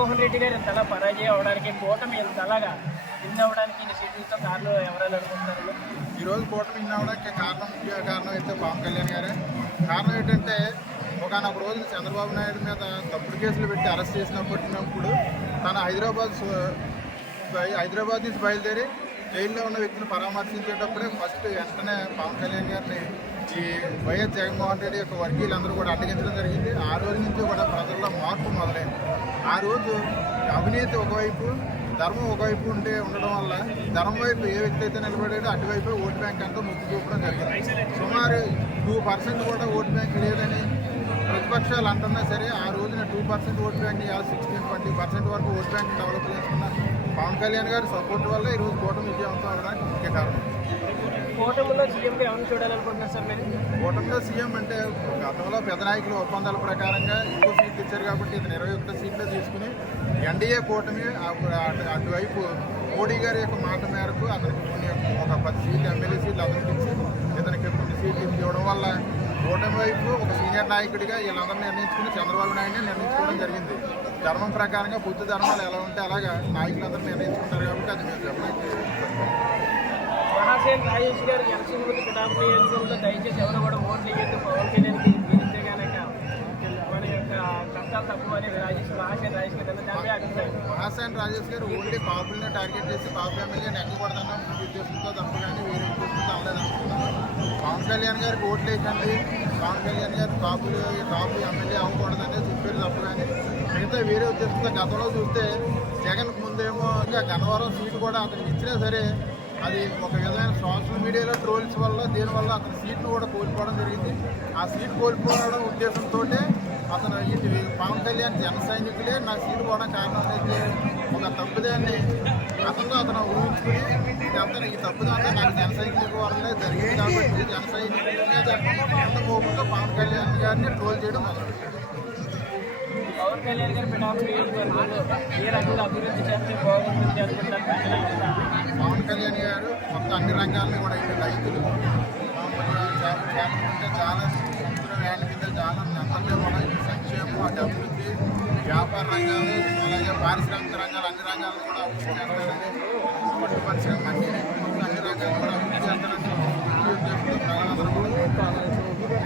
జగన్మోహన్ రెడ్డి గారు ఇంతలా పరాజయం అవడానికి కూటమి ఇంతలాగా విన్ అవడానికి ఇన్ని సీట్లతో కారణం ఎవరైనా అనుకుంటున్నారు ఈ రోజు కూటమి ఇన్ అవడానికి కారణం ముఖ్య కారణం అయితే పవన్ కళ్యాణ్ గారే. కారణం ఏంటంటే ఒకనొక రోజు చంద్రబాబు నాయుడు మీద తప్పుడు కేసులు పెట్టి అరెస్ట్ చేసినప్పటినప్పుడు తన హైదరాబాద్ హైదరాబాద్ నుంచి బయలుదేరి జైల్లో ఉన్న వ్యక్తిని పరామర్శించేటప్పుడే ఫస్ట్ వెంటనే పవన్ కళ్యాణ్ గారిని ఈ వైఎస్ జగన్మోహన్ రెడ్డి యొక్క వర్గీయులందరూ కూడా అడ్డగించడం జరిగింది. ఆ రోజు నుంచి కూడా ప్రజల్లో మార్పు మొదలైంది. ఆ రోజు అవినీతి ఒకవైపు ధర్మం ఒకవైపు ఉంటే ఉండడం వల్ల ధర్మం వైపు ఏ వ్యక్తి అయితే నిలబడాడో అటువైపు ఓటు బ్యాంక్ అంతా ముక్కు చూపడం జరిగింది. సుమారు టూ పర్సెంట్ కూడా ఓటు బ్యాంక్ లేదని ప్రతిపక్షాలు అంటున్నా సరే ఆ రోజున టూ పర్సెంట్ ఓట్ బ్యాంక్ ఇవాళ సిక్స్టీన్ ట్వంటీ పర్సెంట్ వరకు ఓట్ బ్యాంక్ డెవలప్ చేసుకున్న పవన్ కళ్యాణ్ గారి సపోర్ట్ వల్ల ఈరోజు కూటమి సీఎంగా ఎవరిని చూడాలనుకుంటున్నారు సార్ మీరు? సీఎం అంటే గతంలో పెద్ద నాయకులు ఒప్పందాల ప్రకారంగా ఎక్కువ సీట్లు ఇచ్చారు కాబట్టి ఇతను ఇరవై ఒక్క సీట్లు తీసుకుని ఎన్డీఏ కూటమి అటు- అటువైపు మోడీ గారి యొక్క మాట మేరకు అతనికి కొన్ని ఒక పది సీట్లు ఎమ్మెల్యే సీట్లు అతనికి ఇచ్చి ఇతనికి కొన్ని సీట్లు ఇవ్వడం వల్ల కూటమి వైపు ఒక సీనియర్ నాయకుడిగా వీళ్ళందరూ నిర్ణయించుకుని చంద్రబాబు నాయుడు నిర్ణయించుకోవడం జరిగింది. ధర్మం ప్రకారంగా బుద్ధ ధర్మాలు ఎలా ఉంటే అలాగా నాయకులందరూ నిర్ణయించుకుంటారు కాబట్టి అది మేము చెప్పడానికి మహాసేన్ రాజేష్ గారు ఎలక్షన్ ముందు పిఠాపు నియోజకవర్గంలో దయచేసి ఎవరు కూడా ఓట్లు వేయద్దు. పవన్ కళ్యాణ్కి గెలిస్తే కనుక మన యొక్క కష్టాలు తక్కువ అని రాజేష్ మహాసేన్ రాజేష్ గారు అన్న దాని అభిప్రాయం మహాసాన్ రాజేష్ గారు ఓన్లీ కాపుల్ని టార్గెట్ చేసి కాపు ఎమ్మెల్యే నెగ్గకూడదన్న ఉద్దేశంతో తప్ప కానీ వేరే ఉద్దేశంతో అవ్వలేదనుకుంటున్నాను పవన్ కళ్యాణ్ గారికి ఓట్లు వేయకండి పవన్ కళ్యాణ్ గారు కాపులు కాపు ఎమ్మెల్యే అవ్వకూడదని చెప్పారు తప్ప కానీ. మిగతా వేరే ఉద్దేశంతో గతంలో చూస్తే జగన్కి ముందేమో ఇంకా గన్నవరం సీటు కూడా అతనికి ఇచ్చినా సరే అది ఒక విధమైన సోషల్ మీడియాలో ట్రోల్స్ వల్ల దీనివల్ల అతని సీట్ను కూడా కోల్పోవడం జరిగింది. ఆ సీట్ కోల్పోవడం ఉద్దేశంతో అతను ఇటు పవన్ కళ్యాణ్ జన సైనికులే నా సీటు కూడా కారణం అయితే ఒక తప్పుదాన్ని అతను అతను ఊహించుకుని ఇదంతా ఈ తప్పుదంతా నాకు జన సైనికుల వల్లే జరిగింది కాబట్టి జన సైనికుల ఎంత కోపంగా పవన్ కళ్యాణ్ గారిని ట్రోల్ చేయడం మొదలుపెట్టాడు పవన్ కళ్యాణ్ గారు పిఠాపు ఏ రకంగా అభివృద్ధి చేస్తే బాగుంటుంది అనుకుంటారు పవన్ కళ్యాణ్ గారు మొత్తం అన్ని రంగాలను కూడా ఇటు రైతులు మామూలుగా చాలా సముద్ర వ్యాధి కింద చాలా అందరిలో కూడా ఇటు సంక్షేమం అటు అభివృద్ధి వ్యాపార రంగాలు అలాగే పారిశ్రామిక రంగాలు అన్ని రంగాలను కూడా అభివృద్ధి చేస్తారని పరిశ్రమ అన్ని